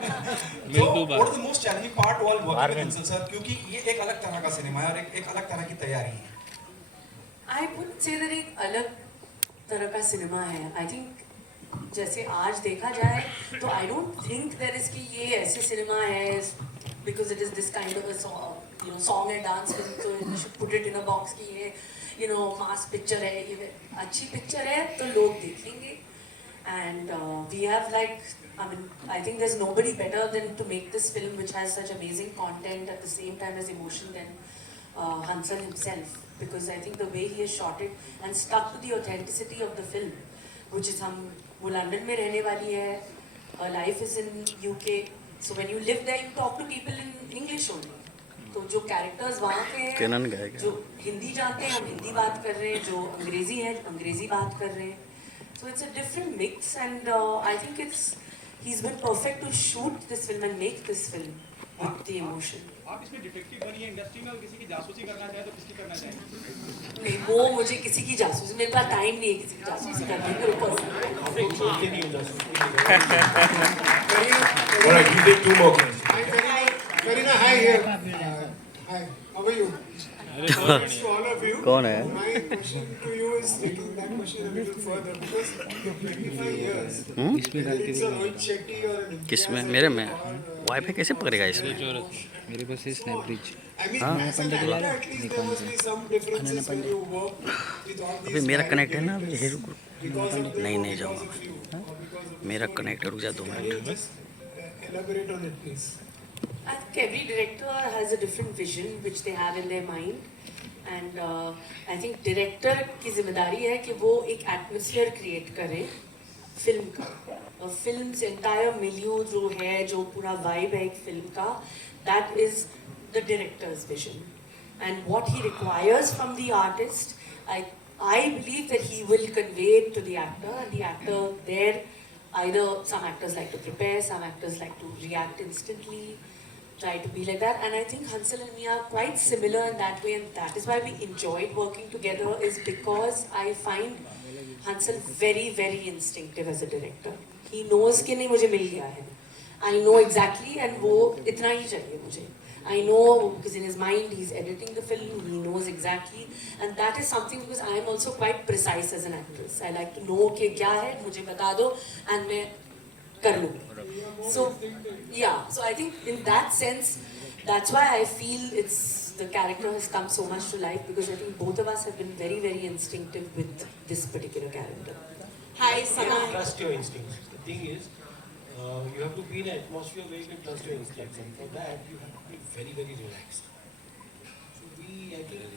So what is the most challenging part while working with Hansal sir? क्योंकि ये एक अलग तरह का सिनेमा है और एक अलग तरह की तैयारी है. I wouldn't say that एक अलग तरह का सिनेमा है. I think जैसे आज देखा जाए तो I don't think there is कि ये ऐसे सिनेमा है because it is this kind of a song, song and dance film, so we should put it in a box कि ये mass picture है, ये अच्छी picture है तो लोग देखेंगे. And we have I think there's nobody better than to make this film which has such amazing content at the same time as emotion than Hansal himself, because I think the way he has shot it and stuck to the authenticity of the film, which is वो London में रहने वाली है, her life is in UK, so when you live there you talk to people in English only. तो जो characters वहाँ के हैं, जो हिंदी जानते हैं हम हिंदी बात कर रहे हैं, जो अंग्रेजी है अंग्रेजी बात कर रहे हैं. So it's a different mix, and I think he's been perfect to shoot this film and make this film with the emotion. आप इसमें डिटेक्टिव बनी है इंडस्ट्री में और किसी की जासूसी करना चाहे तो किसकी करना चाहेंगे? नहीं, वो मुझे किसी की जासूसी, मेरे पास टाइम नहीं है किसी की जासूसी करने के ऊपर. All right, you take two more questions. Hi, Karina, hi here. Hi, how are you? Thanks to all of you. कौन है? My question to you is taking that question a little further because 25 years. It's a Rohit Shetty or an किसमें? मेरे में wifi कैसे पकड़ेगा इसमें? मेरे पास है snap bridge. I mean, as an actor, at least there must be some differences when you work with all these अभी मेरा guys. कनेक्ट है ना अभी हे रुक. Because of the नहीं problems जाऊँगा. of you, or because of मेरा connect रुक जा 2 Can you minute. just elaborate on it, please? I think every director has a different vision which they have in their mind, and I think director की जिम्मेदारी है कि वो एक atmosphere create करे फिल्म का. और फिल्म से entire milieu जो है, जो पूरा vibe है एक फिल्म का, that is the director's vision, and what he requires from the artist, I believe that he will convey it to the actor, and the actor there, either some actors like to prepare, some actors like to react instantly, try to be like that, and I think Hansal and me are quite similar in that way, and that is why we enjoyed working together, is because I find Hansal very, very instinctive as a director. He knows कि नहीं मुझे मिल गया है. I know exactly, and वो इतना ही चाहिए मुझे. I know because in his mind he's editing the film, he knows exactly, and that is something because I am also quite precise as an actress. I like to know कि क्या है, मुझे बता दो, and मैं कर लूँ. So yeah, so I think in that sense, that's why I feel the character has come so much to life, because I think both of us have been very, very instinctive with this particular character. Hi, You Sana. have to trust your instincts. The thing is, you have to be in an atmosphere where you can trust your instincts, and for that you have to be very, very relaxed. So I think,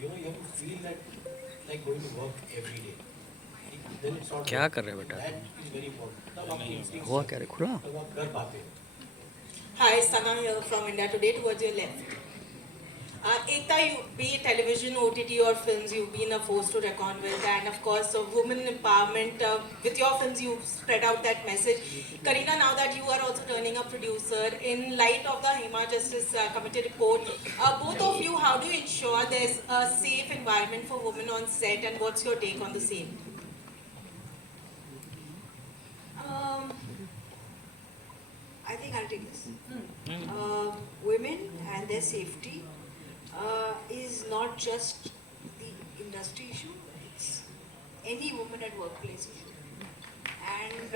you have to feel like going to work every day. Then it's not. क्या कर रहे हो बेटा? That is very important. तब आपके instincts हुआ क्या रे खुला? तब आप कर पाते हो. Hi, Sana here from India Today. Towards your left. Ekta, be it television, OTT or films, you've been a force to reckon with, and of course, women empowerment. With your films, you spread out that message. Karina, now that you are also turning a producer, in light of the Hema Justice Committee report, both of you, how do you ensure there's a safe environment for women on set, and what's your take on the same? I think I'll take this. Women and their safety is not just the industry issue, it's any woman at workplace issue. And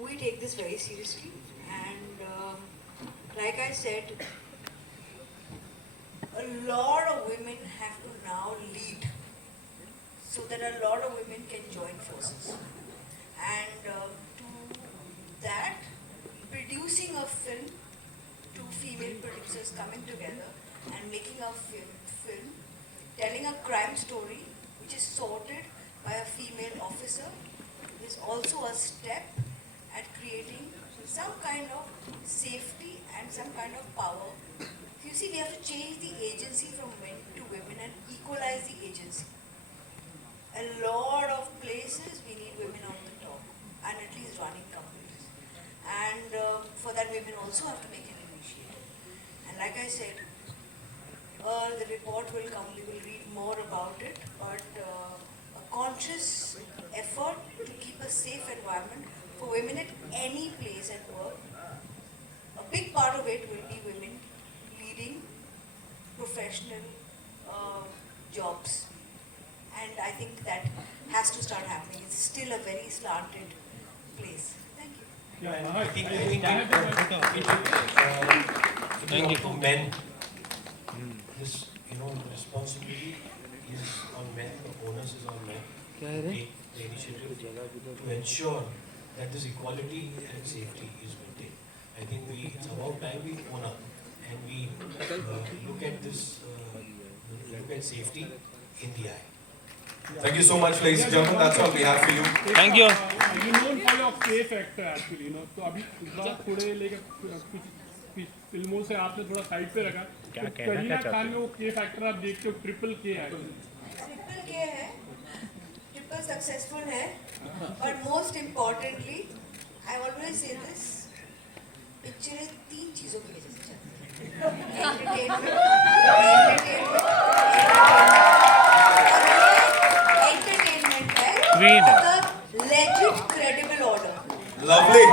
we take this very seriously. And like I said, a lot of women have to now lead so that a lot of women can join forces. And to that, producing a film, two female producers coming together and making a film, telling a crime story which is sorted by a female officer, is also a step at creating some kind of safety and some kind of power. You see, we have to change the agency from men to women and equalize the agency. A lot of places we need women on the top and at least running companies. And for that, women also have to make an initiative. And like I said, the report will come, we will read more about it, but a conscious effort to keep a safe environment for women at any place less at work. A big part of it will be women leading professional jobs, and I think that has to start happening. It's still a very slanted place. Thank you. Yeah, and I think for men, this responsibility is on men. The onus is on men. Take the initiative to ensure that this equality and safety is maintained. I think it's about time we own up and we look at this, look at safety in the eye. Thank you so much, ladies and gentlemen. That's all we have for you. Thank you you known for your के factor actually तो अभी थोड़ा थोड़े लेकर फिल्मों से आपने थोड़ा साइड पे रखा करीना खान में वो के फैक्टर आप देखते हो ट्रिपल के है ट्रिपल के है, ट्रिपल सक्सेसफुल है, but most importantly, I always say this, पिक्चरें 3 चीजों की वजह से चलती हैं, entertainment है, the legit credible order. Lovely.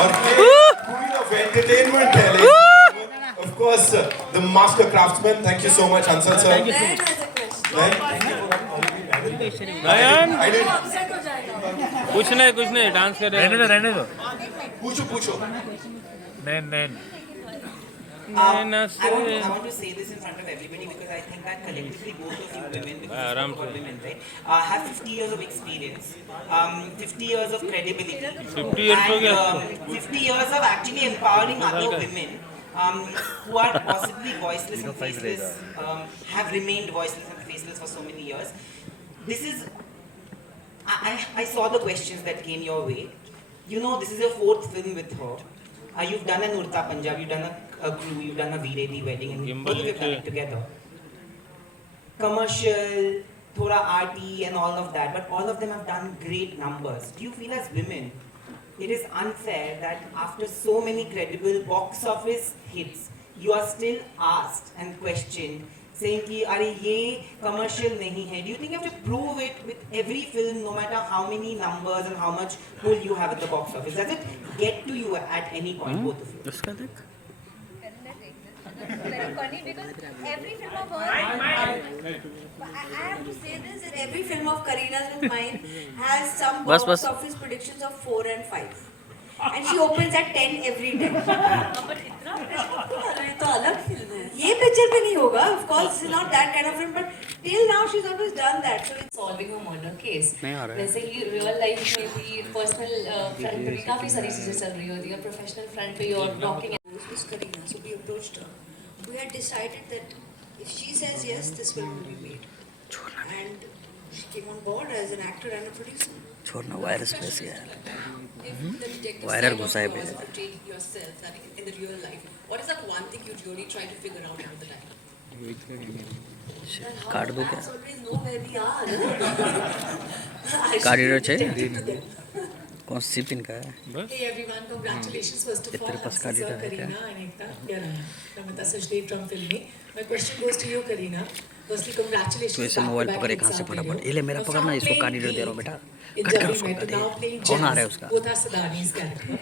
और ये queen of entertainment है, ladies and gentlemen. Of course, the master craftsman. Thank you so much, Hansal sir. Then has a question. Nayan I did. Upset हो जाएगा कुछ नहीं dance कर रहे रहने दो पूछो. I want to say this in front of everybody because I think that collectively both of you women, because you spoke about women, right, have 50 years of experience, 50 years of credibility, 50 years हो गया and 50 years of actually empowering other women who are possibly voiceless and faceless, have remained voiceless and faceless for so many years. This is, I saw the questions that came your way. You know, this is your 4th film with her. You've done an Urta Punjab, you've done a Crew, you've done a Veeredi Wedding, and both of you have done it together. Commercial, thoda arty and all of that, but all of them have done great numbers. Do you feel as women, it is unfair that after so many credible box office hits, you are still asked and questioned, saying कि अरे ये commercial नहीं है? Do you think you have to prove it with every film, no matter how many numbers and how much pull you have at the box office? Does it get to you at any point, both of you? उसका देख Very funny because every film of hers, I have to say this, that every film of Kareena's with mine has some box office predictions of 4 and 5. And she opens at 10 every time. पर इतना ये तो अलग film है ये picture पे नहीं होगा, of course, it's not that kind of film, but till now she's always done that. So it's solving a murder case नहीं आ रहा है। वैसे ही रियल लाइफ में भी पर्सनल फ्रंट पे भी काफी सारी चीजें चल रही होती है प्रोफेशनल फ्रंट पे और knocking This was Kareena, so we approached her. We had decided that if she says yes, this film will be made. And she came on board as an actor and a producer. छोड़ना virus place गया viral घुसा है पे in the real life what is that one thing you really try to figure out all the time काट दो क्या always know where we are कारीगर छे कौन सी पिन का है hey everyone congratulations first of all तेरे पास कारीगर है क्या Kareena and Ekta yeah Namita Sajdev from Filmi my question goes to you Kareena firstly congratulations तो ऐसे मोबाइल पकड़े कहाँ से फटाफट ये ले मेरा पकड़ना इसको कारीगर दे रहा हूँ बेटा कट कर उसको कट कौन आ रहा है उसका both are Sadani's character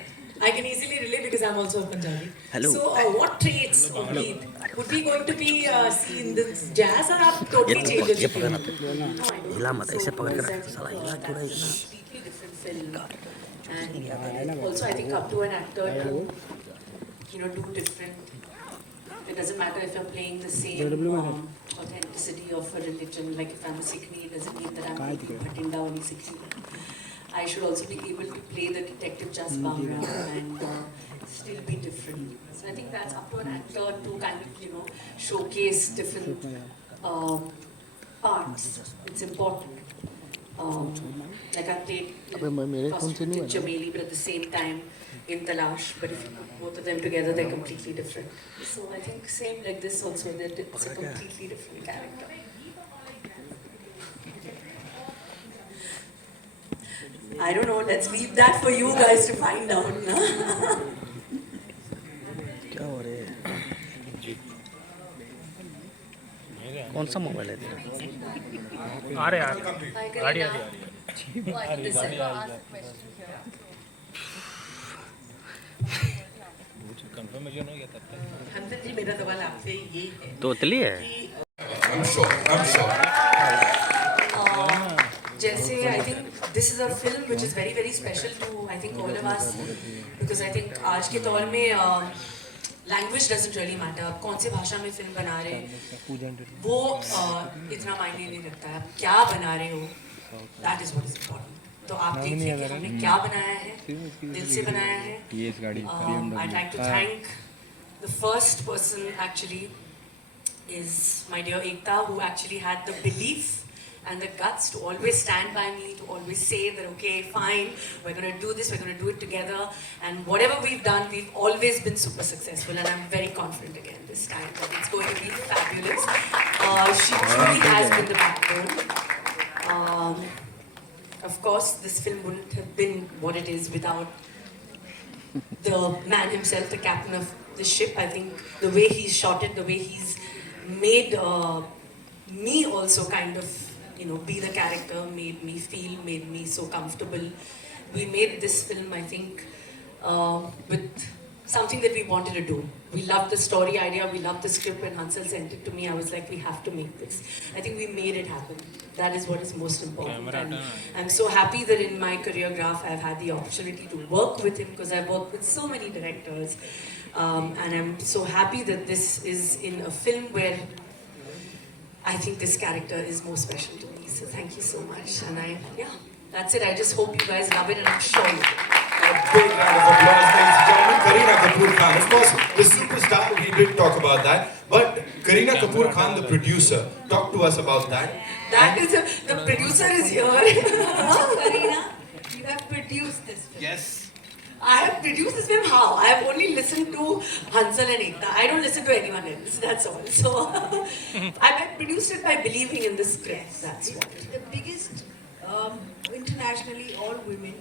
I can easily relate because I'm also a Punjabi. Hello. So, what traits of Meet would be going to be seen this jazz or आप totally change it? ये पकड़ना तो हिला मत ऐसे पकड़ कर साला हिला थोड़ा इतना Completely different film. And also I think up to an actor to do different. It doesn't matter if you're playing the same authenticity of a religion. Like if I'm a Sikh, it doesn't mean that I'm playing Bhatinda only Sikh. I should also be able to play the detective Jas Bamra and still be different. So I think that's up to an actor to kind of, showcase different parts. It's important. Like I played prostitute Chameli, but at the same time in Talash. But if you put both of them together, they're completely different. So I think same like this also, that it's a completely different character. I don't know, let's leave that for you guys to find out. Na? क्या हो रहा है कौन सा mobile है तेरा आ रहे यार गाड़ी हंसन जी, मेरा सवाल आपसे ये है तोतली है कि I'm sure. जैसे I think this is a film which is very very special to I think all of us, because I think आज के दौर में लैंग्वेज डजंट रियली मैटर, आप कौन सी भाषा में फिल्म बना रहे हैं वो इतना मायने नहीं रखता है, आप क्या बना रहे हो, that is what is important. तो आप देखिए कि हमने क्या बनाया है, दिल से बनाया है। I like to thank the first person actually is my dear Ekta, who actually had the belief and the guts to always stand by me, to always say that, okay, fine, we're going to do this, we're going to do it together, and whatever we've done, we've always been super successful, and I'm very confident again this time that it's going to be fabulous. She truly has been the backbone. Of course, this film wouldn't have been what it is without the man himself, the captain of the ship. I think the way he's shot it, the way he's made me also kind of, you know, be the character, made me so comfortable. We made this film, I think, with something that we wanted to do. We loved the story idea, we loved the script. When Hansal sent it to me, I was like, we have to make this. I think we made it happen. That is what is most important. And I'm so happy that in my career graph, I've had the opportunity to work with him, because I've worked with so many directors. And I'm so happy that this is in a film where I think this character is more special to me. So thank you so much. And that's it. I just hope you guys love it, and I'm sure you will. A big round of applause, ladies and gentlemen. Kareena Kapoor Khan, of course, the superstar. We did talk about that, but Kareena Kapoor Khan, the producer, talk to us about that. That is the producer is here. Kareena, you have produced this film. Yes. I have produced this film. How? I have only listened to Hansal and Ekta. I don't listen to anyone else. That's all. So I produced it by believing in the script. That's what. The biggest internationally all women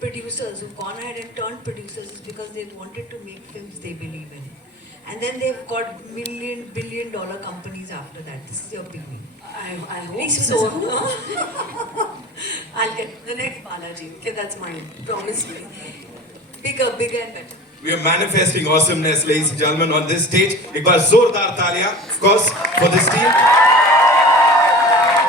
producers who've gone ahead and turned producers is because they wanted to make films they believe in. And then they've got billion dollar companies after that. This is your beginning. I hope so. I'll get the next Balaji. Okay, that's mine. Promise me. Bigger and better. We are manifesting awesomeness, ladies and gentlemen, on this stage. एक बार जोरदार तालियां, of course, for this team.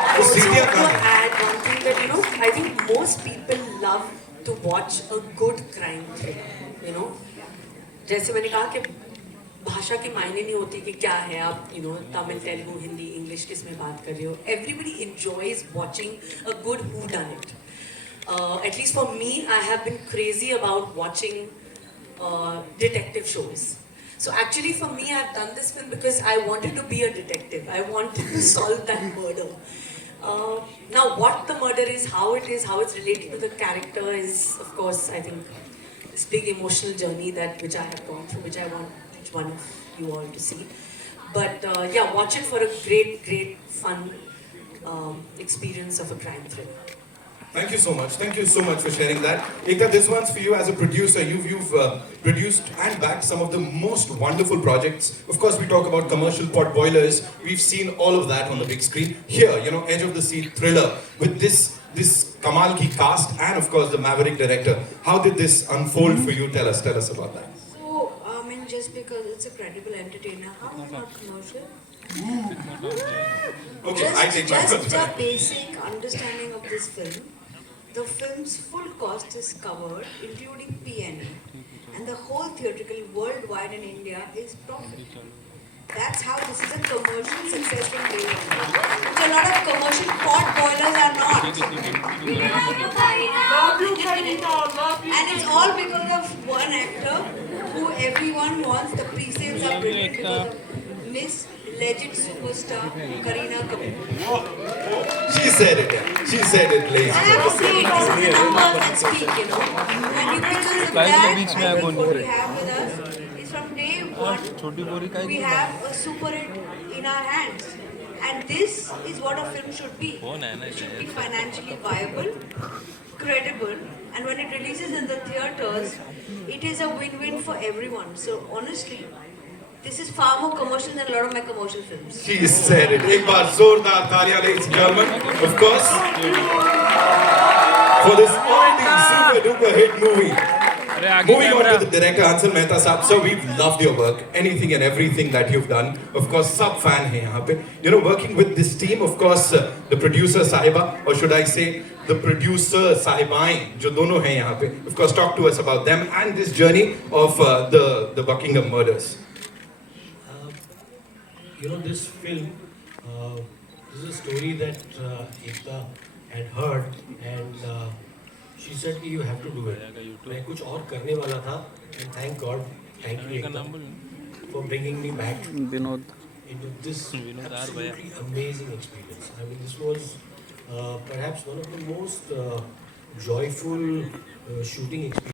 I also want to add one thing that, you know, I think most people love to watch a good crime thriller. You know, जैसे मैंने कहा कि भाषा के मायने नहीं होती कि क्या है आप, you know, Tamil, Telugu, Hindi, English किस में बात कर रहे हो. Everybody enjoys watching a good whodunit. At least for me, I have been crazy about watching detective shows. So actually for me, I've done this film because I wanted to be a detective. I wanted to solve that murder. Now what the murder is, how it's related to the character is, of course, I think this big emotional journey which I have gone through, which I want each one of you all to see. But yeah, watch it for a great fun experience of a crime thriller. Thank you so much. Thank you so much for sharing that. Ekta, this one's for you as a producer. You've produced and backed some of the most wonderful projects. Of course, we talk about commercial pot boilers. We've seen all of that on the big screen. Here, you know, edge of the seat thriller with this Kamal ki cast and of course the maverick director. How did this unfold for you? Tell us about that. So, I mean, just because it's a credible entertainer, how is it not commercial? Okay, I take my Just back. a basic understanding of this film. The film's full cost is covered, including P&E, and the whole theatrical worldwide in India is profit. That's how this is a commercial successful film. Which a lot of commercial pot boilers are not. And it's all because of one actor who everyone wants. The pre-sales are brilliant because of Miss Legend Superstar Kareena Kapoor. She said it. She said it, ladies I and have to say, gentlemen. this is the numbers that speak, you know. And because of that, I think what we have with us is from day one, we have a super hit in our hands. And this is what a film should be. It should be financially viable, credible, and when it releases in the theaters, it is a win-win for everyone. So honestly, this is far more commercial than a lot of my commercial films. She said it. एक बार जोरदार तालियां, ladies and gentlemen. Of course, for this already super duper hit movie. Moving on to the director Ansel Mehta Saab, sir, we've loved your work, anything and everything that you've done. Of course, sub fan hai yahan pe. You know, working with this team, of course, the producer Sahiba, or should I say, the producer Sahibain, jo dono hai yahan pe. Of course, talk to us about them and this journey of the Buckingham murders. You know, this film, this is a story that Ekta had heard, and she said कि you have to do it. मैं कुछ और करने वाला था, and thank God, thank you Ekta for bringing me back into this absolutely amazing experience. I mean, this was perhaps one of the most joyful shooting experiences.